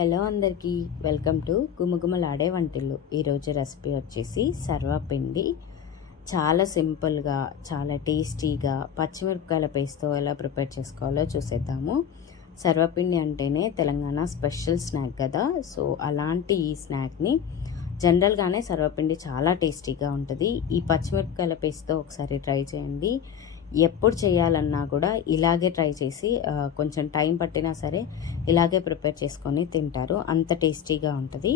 Hello అందరికీ, welcome to గుమగుమలాడే వంటిల్లు. ఈరోజు రెసిపీ వచ్చేసి సర్వపిండి. చాలా సింపుల్గా, చాలా టేస్టీగా పచ్చిమిరపకాయల పేస్ట్తో ఎలా ప్రిపేర్ చేసుకోవాలో చూసేద్దాము. సర్వపిండి అంటేనే తెలంగాణ స్పెషల్ స్నాక్ కదా. సో అలాంటి ఈ స్నాక్ని జనరల్గానే సర్వపిండి చాలా టేస్టీగా ఉంటుంది. ఈ పచ్చిమిరపకాయల పేస్ట్తో ఒకసారి ట్రై చేయండి. ఎప్పుడు చేయాలన్నా కూడా ఇలాగే ట్రై చేసి కొంచెం టైం పట్టినా సరే ఇలాగే ప్రిపేర్ చేసుకొని తింటారు, అంత టేస్టీగా ఉంటుంది.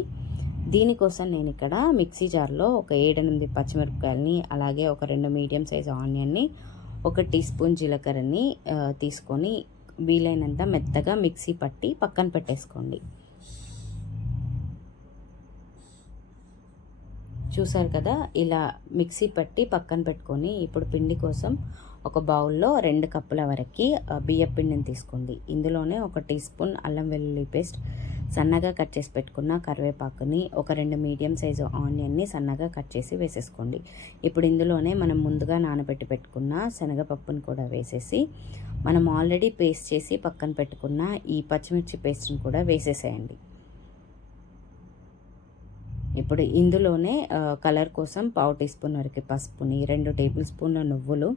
దీనికోసం నేను ఇక్కడ మిక్సీ జార్లో ఒక 7-8 పచ్చిమిరపకాయలని, అలాగే ఒక 2 మీడియం సైజ్ ఆనియన్ని, 1 టీ స్పూన్ జీలకర్రని తీసుకొని వీలైనంత మెత్తగా మిక్సీ పట్టి పక్కన పెట్టేసుకోండి. చూసారు కదా, ఇలా మిక్సీ పట్టి పక్కన పెట్టుకొని ఇప్పుడు పిండి కోసం ఒక బౌల్లో 2 కప్పుల వరకు బియ్యం పిండిని తీసుకోండి. ఇందులోనే 1 టీ స్పూన్ అల్లం వెల్లుల్లి పేస్ట్, సన్నగా కట్ చేసి పెట్టుకున్న కరివేపాకుని, ఒక 2 మీడియం సైజు ఆనియన్ని సన్నగా కట్ చేసి వేసేసుకోండి. ఇప్పుడు ఇందులోనే మనం ముందుగా నానబెట్టి పెట్టుకున్న శనగపప్పుని కూడా వేసేసి మనం ఆల్రెడీ పేస్ట్ చేసి పక్కన పెట్టుకున్న ఈ పచ్చిమిర్చి పేస్ట్ని కూడా వేసేసేయండి. ఇప్పుడు ఇందులోనే కలర్ కోసం 1/2 టీ స్పూన్ వరకు పసుపుని, 2 టేబుల్ స్పూన్ల నువ్వులు,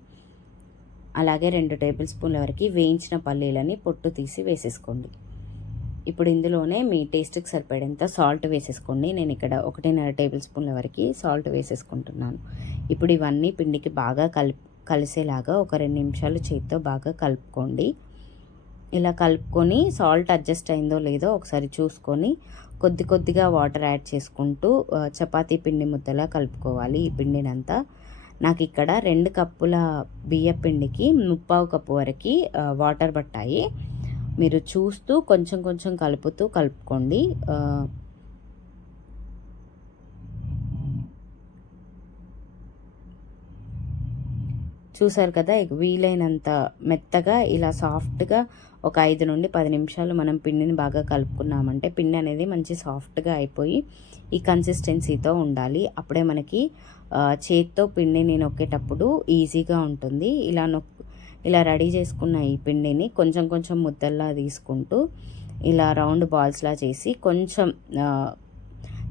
అలాగే 2 టేబుల్ స్పూన్ల వరకు వేయించిన పల్లీలని పొట్టు తీసి వేసేసుకోండి. ఇప్పుడు ఇందులోనే మీ టేస్ట్కి సరిపడేంత సాల్ట్ వేసేసుకోండి. నేను ఇక్కడ 1.5 టేబుల్ స్పూన్ల వరకు సాల్ట్ వేసేసుకుంటున్నాను. ఇప్పుడు ఇవన్నీ పిండికి బాగా కలిసేలాగా ఒక 2 నిమిషాలు చేతితో బాగా కలుపుకోండి. ఇలా కలుపుకొని సాల్ట్ అడ్జస్ట్ అయిందో లేదో ఒకసారి చూసుకొని కొద్దిగా వాటర్ యాడ్ చేసుకుంటూ చపాతీ పిండి ముద్దలా కలుపుకోవాలి ఈ పిండినంతా. నాకు ఇక్కడ 2 కప్పుల బియ్యం పిండికి 3/4 కప్పు వరకు వాటర్ పట్టాయి. మీరు చూస్తూ కొంచెం కలుపుకోండి. చూసారు కదా, వీలైనంత మెత్తగా ఇలా సాఫ్ట్గా ఒక 5 నుండి 10 నిమిషాలు మనం పిండిని బాగా కలుపుకున్నామంటే పిండి అనేది మంచి సాఫ్ట్గా అయిపోయి ఈ కన్సిస్టెన్సీతో ఉండాలి. అప్పుడే మనకి చేత్తో పిండిని నొక్కేటప్పుడు ఈజీగా ఉంటుంది. ఇలా రెడీ చేసుకున్న ఈ పిండిని కొంచెం ముద్దల్లా తీసుకుంటూ ఇలా రౌండ్ బాల్స్లా చేసి కొంచెం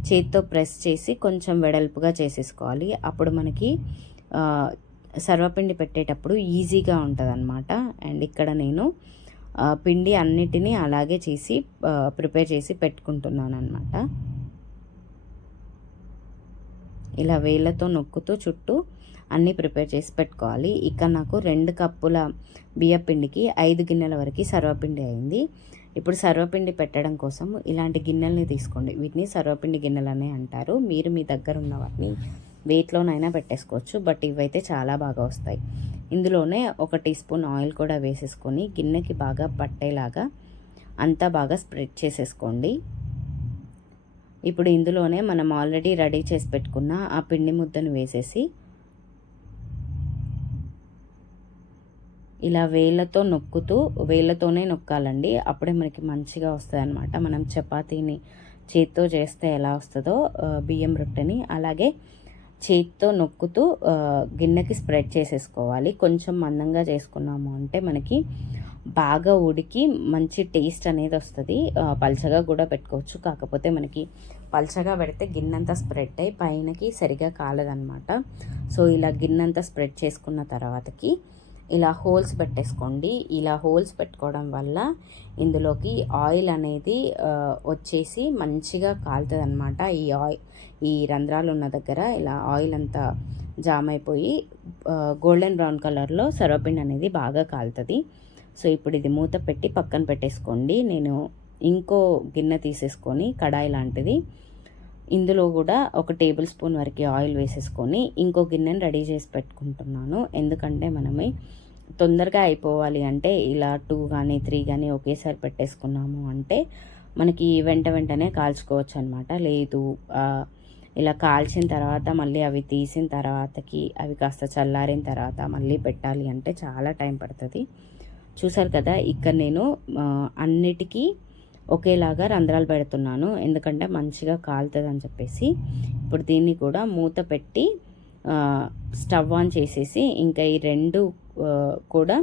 చేత్తో ప్రెస్ చేసి కొంచెం వెడల్పుగా చేసేసుకోవాలి. అప్పుడు మనకి సర్వపిండి పెట్టేటప్పుడు ఈజీగా ఉంటుంది అన్నమాట. అండ్ ఇక్కడ నేను పిండి అన్నిటినీ అలాగే చేసి ప్రిపేర్ చేసి పెట్టుకుంటున్నాను అన్నమాట. ఇలా వేళ్ళతో నొక్కుతూ చుట్టూ అన్నీ ప్రిపేర్ చేసి పెట్టుకోవాలి. ఇక్కడ నాకు 2 కప్పుల బియ్యం పిండికి 5 గిన్నెల వరకు సర్వపిండి అయింది. ఇప్పుడు సర్వపిండి పెట్టడం కోసం ఇలాంటి గిన్నెలని తీసుకోండి. వీటిని సర్వపిండి గిన్నెలనే అంటారు. మీరు మీ దగ్గర ఉన్న వాటిని వెయిట్లోనైనా పెట్టేసుకోవచ్చు, బట్ ఇవైతే చాలా బాగా వస్తాయి. ఇందులోనే 1 టీ స్పూన్ ఆయిల్ కూడా వేసేసుకొని గిన్నెకి బాగా పట్టేలాగా అంతా బాగా స్ప్రెడ్ చేసేసుకోండి. ఇప్పుడు ఇందులోనే మనం ఆల్రెడీ రెడీ చేసి పెట్టుకున్న ఆ పిండి ముద్దను వేసేసి ఇలా వేళ్ళతోనే నొక్కాలండి. అప్పుడే మనకి మంచిగా వస్తుంది అనమాట. మనం చపాతీని చేత్తో చేస్తే ఎలా వస్తుందో బియ్యం రొట్టెని అలాగే చేత్తో నొక్కుతూ గిన్నెకి స్ప్రెడ్ చేసేసుకోవాలి. కొంచెం మందంగా చేసుకున్నాము అంటే మనకి బాగా ఉడికి మంచి టేస్ట్ అనేది వస్తుంది. పల్చగా కూడా పెట్టుకోవచ్చు, కాకపోతే మనకి పల్చగా పెడితే గిన్నెంతా స్ప్రెడ్ అయ్యి పైనకి సరిగా కాలదనమాట. సో ఇలా గిన్నెంతా స్ప్రెడ్ చేసుకున్న తర్వాతకి ఇలా హోల్స్ పెట్టేసుకోండి. ఇలా హోల్స్ పెట్టుకోవడం వల్ల ఇందులోకి ఆయిల్ అనేది వచ్చేసి మంచిగా కాలుతుంది అనమాట. ఈ రంధ్రాలు ఉన్న దగ్గర ఇలా ఆయిల్ అంతా జామ్ అయిపోయి గోల్డెన్ బ్రౌన్ కలర్లో సర్వపిండి అనేది బాగా కాలుతుంది. సో ఇప్పుడు ఇది మూత పెట్టి పక్కన పెట్టేసుకోండి. నేను ఇంకో గిన్నె తీసేసుకొని కడాయి లాంటిది, ఇందులో కూడా 1 టేబుల్ స్పూన్ వరకు ఆయిల్ వేసేసుకొని ఇంకో గిన్నెని రెడీ చేసి పెట్టుకుంటున్నాను. ఎందుకంటే మనమే తొందరగా అయిపోవాలి అంటే ఇలా 2 కానీ 3 కానీ ఒకేసారి పెట్టేసుకున్నాము అంటే మనకి వెంటనే కాల్చుకోవచ్చు అనమాట. లేదు ఇలా కాల్చిన తర్వాత మళ్ళీ అవి తీసిన తర్వాతకి అవి కాస్త చల్లారిన తర్వాత మళ్ళీ పెట్టాలి అంటే చాలా టైం పడుతుంది. చూసారు కదా, ఇక్కడ నేను అన్నిటికీ ఒకేలాగా రంధ్రాలు పెడుతున్నాను, ఎందుకంటే మంచిగా కాలుతుంది అని చెప్పేసి. ఇప్పుడు దీన్ని కూడా మూత పెట్టి స్టవ్ ఆన్ చేసేసి ఇంకా ఈ 2 కూడా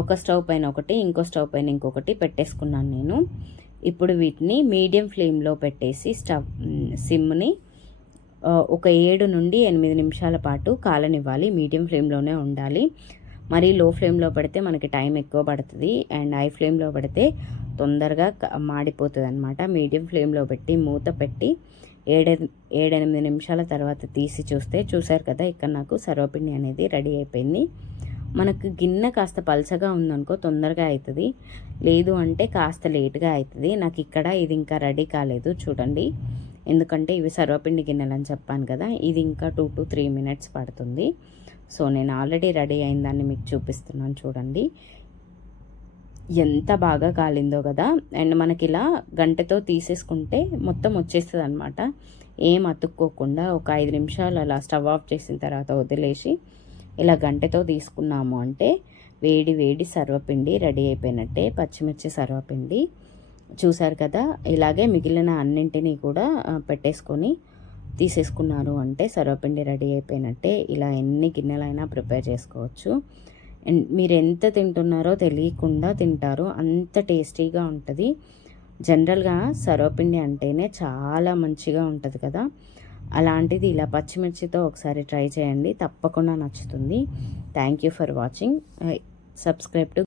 ఒక స్టవ్ పైన ఒకటి, ఇంకో స్టవ్ పైన ఇంకొకటి పెట్టేసుకున్నాను నేను. ఇప్పుడు వీటిని మీడియం ఫ్లేమ్లో పెట్టేసి సిమ్ని ఒక 7 నుండి 8 నిమిషాల పాటు కాలనివ్వాలి. మీడియం ఫ్లేమ్లోనే ఉండాలి. మరీ లో ఫ్లేమ్లో పెడితే మనకి టైం ఎక్కువ పడుతుంది, అండ్ హై ఫ్లేమ్లో పెడితే తొందరగా మాడిపోతుంది అనమాట. మీడియం ఫ్లేమ్లో పెట్టి మూత పెట్టి 7-8 నిమిషాల తర్వాత తీసి చూసారు కదా, ఇక్కడ నాకు సర్వపిండి అనేది రెడీ అయిపోయింది. మనకు గిన్నె కాస్త పలచగా ఉందనుకో తొందరగా అవుతుంది, లేదు అంటే కాస్త లేట్గా అవుతుంది. నాకు ఇక్కడ ఇది ఇంకా రెడీ కాలేదు చూడండి, ఎందుకంటే ఇవి సర్వపిండి గిన్నెలు అని చెప్పాను కదా, ఇది ఇంకా 2 to 3 minutes పడుతుంది. సో నేను ఆల్రెడీ రెడీ అయిన దాన్ని మీకు చూపిస్తున్నాను చూడండి, ఎంత బాగా కాలిందో కదా. అండ్ మనకి ఇలా గంటతో తీసేసుకుంటే మొత్తం వచ్చేస్తుంది అనమాట, ఏం అతుక్కోకుండా. ఒక 5 నిమిషాలు అలా స్టవ్ ఆఫ్ చేసిన తర్వాత వదిలేసి ఇలా గంటతో తీసుకున్నాము అంటే వేడి వేడి సర్వపిండి రెడీ అయిపోయినట్టే. పచ్చిమిర్చి సర్వపిండి చూసారు కదా, ఇలాగే మిగిలిన అన్నింటినీ కూడా పెట్టేసుకొని తీసేసుకున్నారు అంటే సర్వపిండి రెడీ అయిపోయినట్టే. ఇలా ఎన్ని గిన్నెలైనా ప్రిపేర్ చేసుకోవచ్చు. అండ్ మీరు ఎంత తింటున్నారో తెలియకుండా తింటారు, అంత టేస్టీగా ఉంటుంది. జనరల్గా సర్వపిండి అంటేనే చాలా మంచిగా ఉంటుంది కదా, అలాంటిది ఇలా పచ్చిమిర్చితో ఒకసారి ట్రై చేయండి, తప్పకుండా నచ్చుతుంది. Thank you for watching. Subscribe to